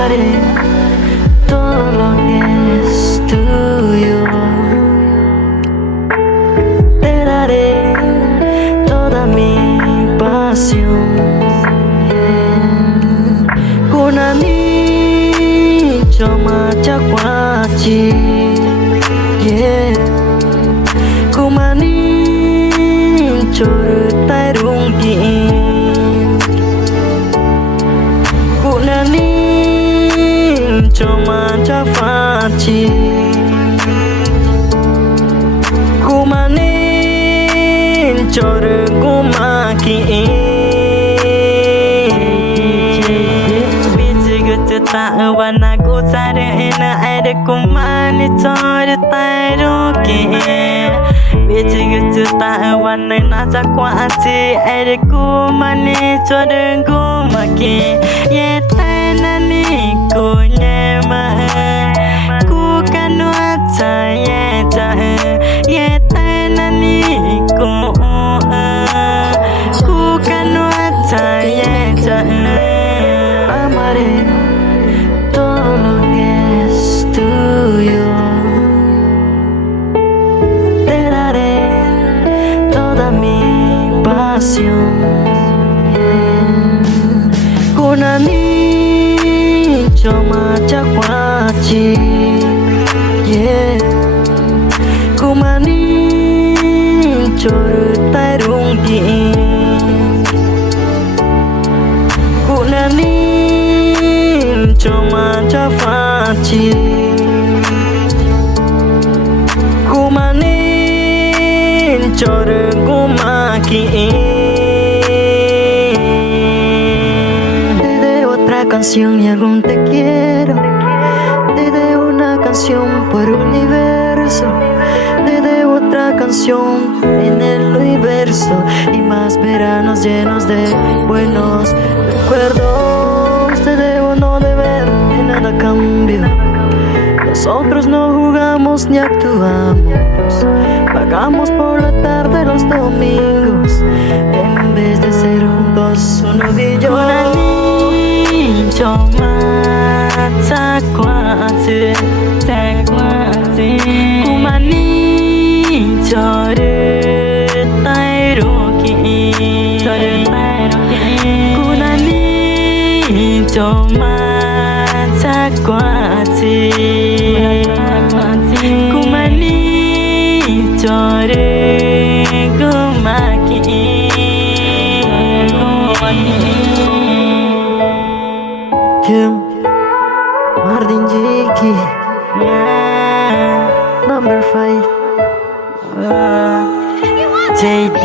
Amaré todo lo que es tuyo. Te daré toda mi pasión. Kunani choma chakwachi. Kumani chor tairungi. Kunani choma chafachi. Kumani chor kumaki. Ta wana ko sare na ade kumani chor tairuki. Bichi ta wana na chakwati ade kumani chor kumaki. Ye tanani kunyema ku kanwata ye ta ye tanani ku kanwata ye ta. Amaré todo lo que es tuyo. Te daré toda mi pasión. Kunani choma chakwachi. Kumani chor tairungi. Kunani choma chafachi. Kumani chor kumaki. Te de otra canción y algún te quiero. Te de una canción por universo. Te de otra canción en el universo. Y más veranos llenos de buenos recuerdos. Te debo no deber de nada a cambio. Nosotros no jugamos ni actuamos. Pagamos por la tarde los domingos. En vez de ser juntos uno y yo. Kunani choma chakwati. Kumani chor tairuki. Kunani choma chakwati. Kumani chor kumaki. Kim Martin Jiki, number 5. JD